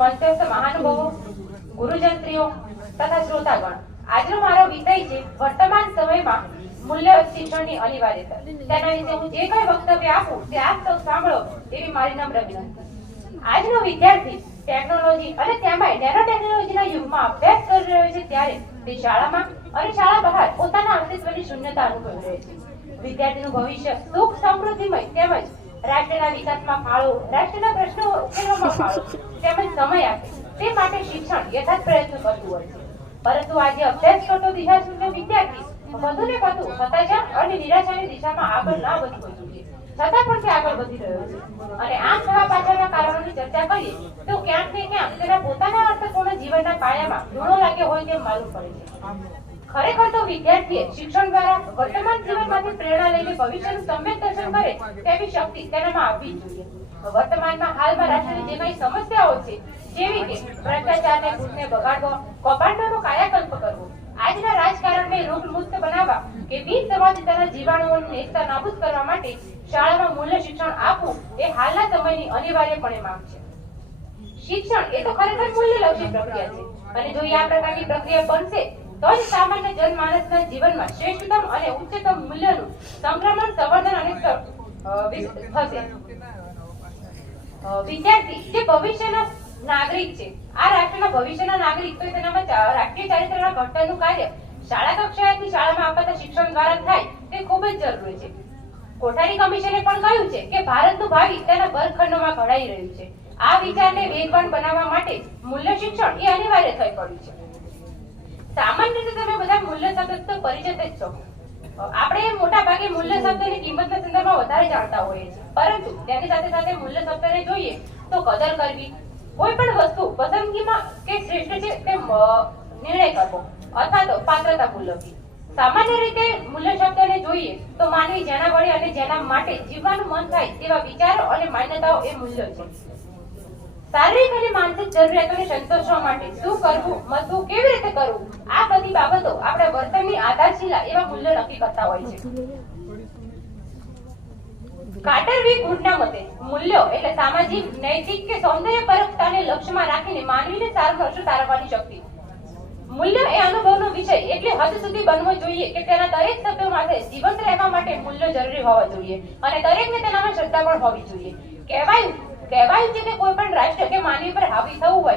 મંચસ્થ મહાનુભાવો, ગુરુજનશ્રીઓ તથા શ્રોતાગણ, આજનો મારો વિષય છે વર્તમાન સમયમાં મૂલ્ય શિક્ષણની અનિવાર્યતા. તેના વિશે હું જે કંઈ વક્તવ્ય આપું તે આપ સૌ સાંભળો એવી મારી નમ્ર વિનંતી. આજનો વિદ્યાર્થી ટેકનોલોજી અને તેમાંય નેનો ટેકનોલોજીના યુગમાં અભ્યાસ કરી રહ્યો છે ત્યારે તે શાળામાં અને શાળા બહાર પોતાના અસ્તિત્વની શૂન્યતા અનુભવી રહ્યો છે. વિદ્યાર્થીનું ભવિષ્ય સુખ સમૃદ્ધિમય તેમજ રાષ્ટ્રના વિકાસમાં ફાળો, રાષ્ટ્રના પ્રશ્નો ઉકેલવામાં ફાળો તેમજ સમય આપે તે માટે શિક્ષણ યથાર્થ પ્રયત્ન કરતું હોય છે. પરંતુ આજે અભ્યાસ કરતો દિશાશૂન્ય વિદ્યાર્થી વધુ ને વધુ હતાશા અને નિરાશાની દિશામાં આગળ ના વધવું જોઈએ, છતાં પણ તે આગળ વધી રહ્યો છે. અને આમ થવા પાછળના કારણોની ચર્ચા કરીએ તો ક્યાંક ને ક્યાંક તેના પોતાના અર્થપૂર્ણ જીવનના પાયામાં ધૂળો લાગ્યો હોય તેમ માલુમ પડે છે. ખરેખર તો વિદ્યાર્થીએ શિક્ષણ દ્વારા વર્તમાન જીવનમાંથી પ્રેરણા લઈને ભવિષ્યનું સમ્યક દર્શન કરે તેવી શક્તિ તેનામાં આવવી જોઈએ. વર્તમાનમાં હાલમાં રાષ્ટ્રની જે કંઈ સમસ્યાઓ છે, જેવી કે ભ્રષ્ટાચારને ભૂતને બગાડવો, કૌભાંડોનો કાયાકલ્પ કરવો, આજના રાજકારણને રોગમુક્ત બનાવવા કે બિનસમાજિતાના જીવાણુઓને નેસ્તા નાબૂદ કરવા માટે શાળામાં મૂલ્ય શિક્ષણ આપવું એ હાલના સમયની અનિવાર્યપણે માંગ છે. શિક્ષણ એ તો ખરેખર મૂલ્યલક્ષી પ્રક્રિયા છે અને જો આ પ્રકારની પ્રક્રિયા બનશે તો જ સામાન્ય જનમાનસના જીવનમાં શ્રેષ્ઠતમ અને ઉચ્ચતમ મૂલ્યનું સંક્રમણ, સંવર્ધન અને થશે. વિદ્યાર્થી જે ભવિષ્યના નાગરિક છે, આ રાષ્ટ્રના ભવિષ્યના નાગરિક, તો તેનામાં રાષ્ટ્રીય ચારિત્રના ઘડતરનું કાર્ય શાળા કક્ષાએથી શાળામાં અપાતા શિક્ષણ દ્વારા થાય તે ખૂબ જ જરૂરી છે. કોઠારી કમિશને પણ કહ્યું છે કે ભારતનું ભાવિ તેના વર્ગખંડોમાં ઘડાઈ રહ્યું છે. આ વિચારને વેગવાન બનાવવા માટે મૂલ્ય શિક્ષણ એ અનિવાર્ય થઈ પડ્યું છે. સામાન્ય રીતે તમે બધા મૂલ્ય શબ્દ તો પરિચિત જ છો. આપણે મોટા ભાગે મૂલ્ય શબ્દની કિંમતના સંદર્ભમાં વધારે જાણતા હોઈએ છીએ, પરંતુ તેની સાથે સાથે મૂલ્ય શબ્દને જોઈએ તો કદર કરવી, કોઈ પણ વસ્તુ પસંદગીમાં કે શ્રેષ્ઠ છે તે નિર્ણય કરવો અથવા તો પાત્રતા મૂલવી. સામાન્ય રીતે મૂલ્ય શબ્દને જોઈએ તો માનવી જેના વડે અને જેના માટે જીવવાનું મન થાય તેવા વિચારો અને માન્યતાઓ એ મૂલ્ય છે. શારીરિક અને માનસિક જરૂરિયાતોને સંતોષવા માટે શું કરવું, મતવું કેવી રીતે કરવું, આ બધી બાબતો આપણા વર્તનની આધારશિલા એવા મૂલ્યો નક્કી કરતા હોય છે. કાર્ટર વી ગુડના મતે મૂલ્યો એટલે સામાજિક, નૈતિક કે સૌંદર્યપરકતાને લક્ષ્યમાં રાખીને માનવીને સારું નશો તારવવાની શક્તિ. મૂલ્ય એ અનુભવનો વિષય એટલે હદ સુધી બનવો જોઈએ કે તેના દરેક સભ્યો માટે જીવંત રહેવા માટે મૂલ્યો જરૂરી હોવા જોઈએ અને દરેકને તેનામાં શ્રદ્ધા પણ હોવી જોઈએ. કહેવાયું છે કે કોઈ પણ રાષ્ટ્ર કે માનવી પર હાવી થવું હોય